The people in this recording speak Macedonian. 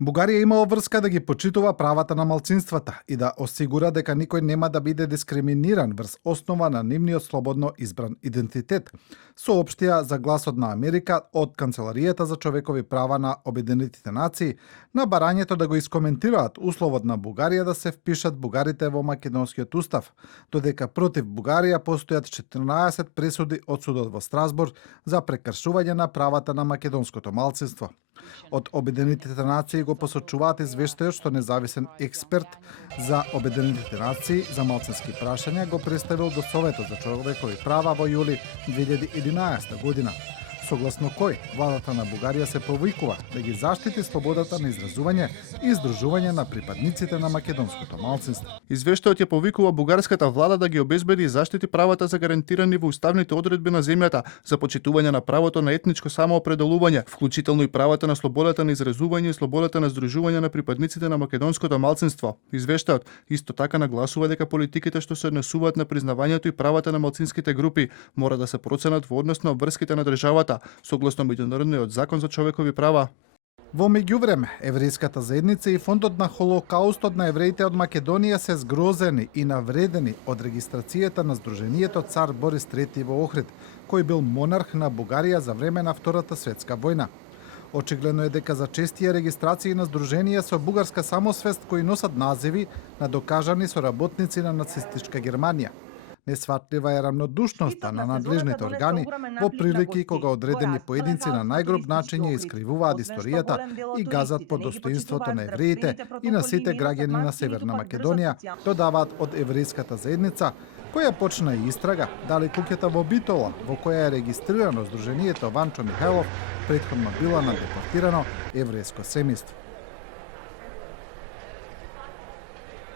Бугарија има обврска да ги почитува правата на малцинствата и да осигура дека никој нема да биде дискриминиран врз основа на нивниот слободно избран идентитет, соопштија за Гласот на Америка од Канцеларијата за човекови права на Обединетите нации на барањето да го искоментираат условот на Бугарија да се впишат бугарите во македонскиот устав, додека против Бугарија постојат 14 пресуди од судот во Страсбург за прекршување на правата на македонското малцинство. Од Обединетите нации го посочуваат извештајот што независен експерт за Обединетите нации за малцински прашања го представил до Советот за човекови права во јули 2011 година, согласно кој владата на Бугарија се повикува да ги заштити слободата на изразување и издружување на припадниците на македонското малцинство. Извештајот ја повикува бугарската влада да ги обезбеди и заштити правата за гарантирани во уставните одредби на земјата за почитување на правото на етничко самоопределување, вклучително и правата на слободата на изразување и слободата на здружување на припадниците на македонското малцинство. Извештајот исто така нагласува дека политиките што се однесуваат на признавањето и правата на малцинските групи мора да се проценат во однос на обврските на државата согласно меѓународниот закон за човекови права. Во меѓувреме, еврејската заедница и фондот на Холокаустот на евреите од Македонија се згрозени и навредени од регистрацијата на Сдруженијето Цар Борис III во Охрид, кој бил монарх на Бугарија за време на Втората светска војна. Очигледно е дека за честија регистрации на здруженија со бугарска самосвест кои носат називи на докажани соработници на нацистичка Германија. Несватлива е рамнодушноста на надлежните органи во прилики кога одредени поединци на најгроб начин ја искривуваат историјата и газат по достоинството на евреите и на сите граѓани на Северна Македонија, додаваат од еврејската заедница, која почна и истрага дали куќата во Битола, во која е регистрирано Сдруженијето Ванчо Михајлов, претходно била на депортирано еврејско семејство.